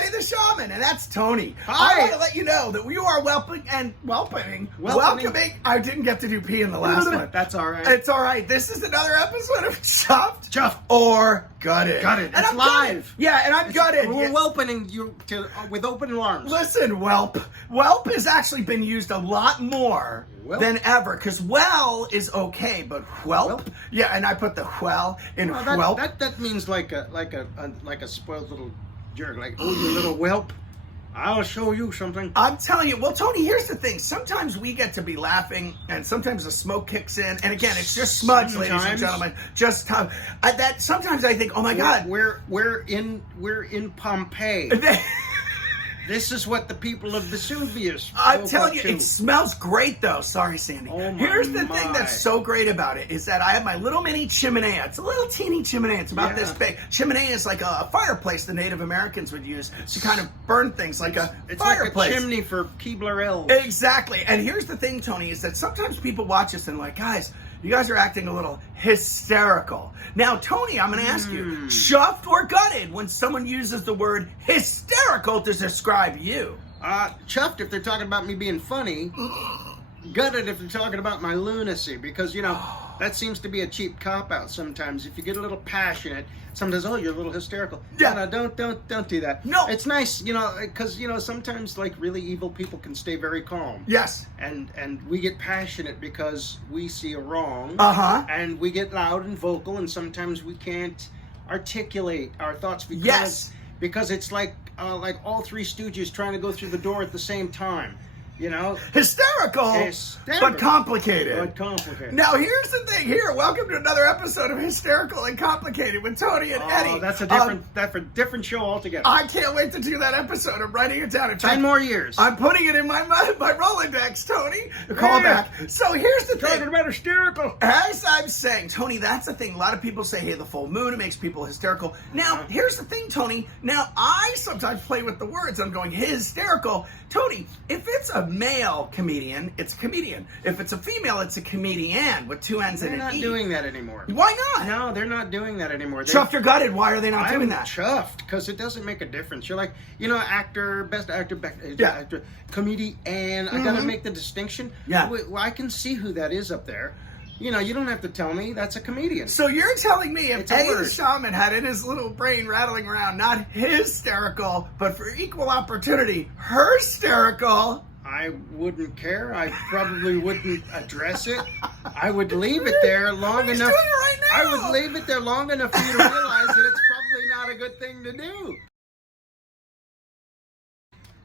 Eddie the Shaman, and that's Tony. Hi. I want to let you know that we are welcoming. I didn't get to do P in the last one. That's all right. It's all right. This is another episode of Chuffed Chuffed. or Gutted. Gutted. And It's I'm live. Gutted. Yeah, and I'm gutted. We're Yeah. welcoming you with open arms. Listen, whelp. Whelp has actually been used a lot more Whelp? than ever, because well is okay, but whelp? Yeah, and I put the well in Well, whelp. that means like a spoiled little jerk. Like, oh, you little whelp, I'll show you something. I'm telling you, well, Tony, here's the thing. Sometimes we get to be laughing, and sometimes the smoke kicks in, and again, it's just smudge, ladies and Sometimes. gentlemen. Just that. Sometimes I think, oh my God, We're in Pompeii. This is what the people of Vesuvius. I'm woke telling up you, to. it smells great though. Sorry, Sandy. Oh, my, Here's the thing my. that's so great about it is that I have my little mini chimenea. It's a little teeny chimenea. It's about this big. Chimenea is like a fireplace the Native Americans would use to kind of burn things like a It's fireplace. like a chimney for Keebler elves. Exactly. And here's the thing, Tony, is that sometimes people watch us and like, guys, you guys are acting a little hysterical. Now, Tony, I'm going to ask you, chuffed or gutted when someone uses the word hysterical to describe you? Chuffed if they're talking about me being funny. Gutted if they're talking about my lunacy, because that seems to be a cheap cop out sometimes. If you get a little passionate, sometimes you're a little hysterical. Yeah. No, don't do that. No. It's nice, because sometimes like really evil people can stay very calm. Yes. And we get passionate because we see a wrong. Uh-huh. And we get loud and vocal, and sometimes we can't articulate our thoughts because it's like all three stooges trying to go through the door at the same time. Hysterical, but complicated. Now, here's the thing. Welcome to another episode of Hysterical and Complicated with Tony and Eddie. That's a different show altogether. I can't wait to do that episode. I'm writing it down. 10 more years. I'm putting it in my Rolodex, Tony. Call back. So here's the thing. Talking about hysterical. As I'm saying, Tony, that's the thing. A lot of people say, hey, the full moon, it makes people hysterical. Now, here's the thing, Tony. Now, I sometimes play with the words. I'm going hysterical. Tony, if it's a male comedian, it's a comedian. If it's a female, it's a comedian with two N's and an E. They're not doing that anymore. Why not? No, they're not doing that anymore. Chuffed or gutted? Why are they not doing that? Chuffed, because it doesn't make a difference. You're like, actor, best actor, actor, comedian. I gotta make the distinction. Yeah. Well, I can see who that is up there. You don't have to tell me. That's a comedian. So you're telling me if It's a Eddie the word. Shaman had in his little brain rattling around, not hysterical, but for equal opportunity, hysterical. I wouldn't care. I probably wouldn't address it. I would leave it there long He's enough. doing it right now. I would leave it there long enough for you to realize that it's probably not a good thing to do.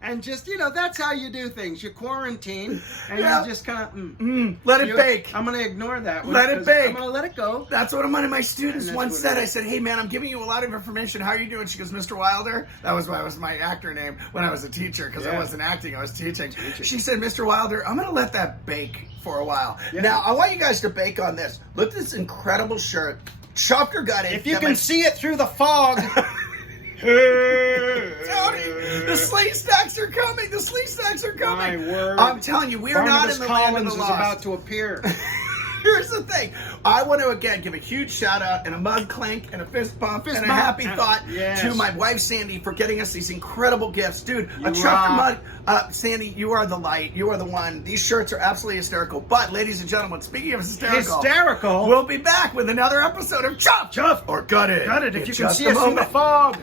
And just, that's how you do things. You quarantine, and you just kind of... Let it bake. I'm going to ignore that one. Let it bake. I'm going to let it go. That's what one of my students And that's once what said. it I is. said, hey, man, I'm giving you a lot of information. How are you doing? She goes, Mr. Wilder. That was my actor name when I was a teacher, because I wasn't acting. I was teaching. She said, Mr. Wilder, I'm going to let that bake for a while. Yeah. Now, I want you guys to bake on this. Look at this incredible shirt. Chuffed or gutted. If you can see it through the fog... Tony, the sleeve stacks are coming. The sleeve stacks are coming. My word. I'm telling you, we are not in the land of the is lost. about to appear. Here's the thing. I want to, again, give a huge shout out and a mug clink and a fist bump and a happy thought to my wife, Sandy, for getting us these incredible gifts. Dude, a chuffed mug. Sandy, you are the light. You are the one. These shirts are absolutely hysterical. But, ladies and gentlemen, speaking of hysterical, we'll be back with another episode of Chuffed or Gutted. If you can see us through the fog.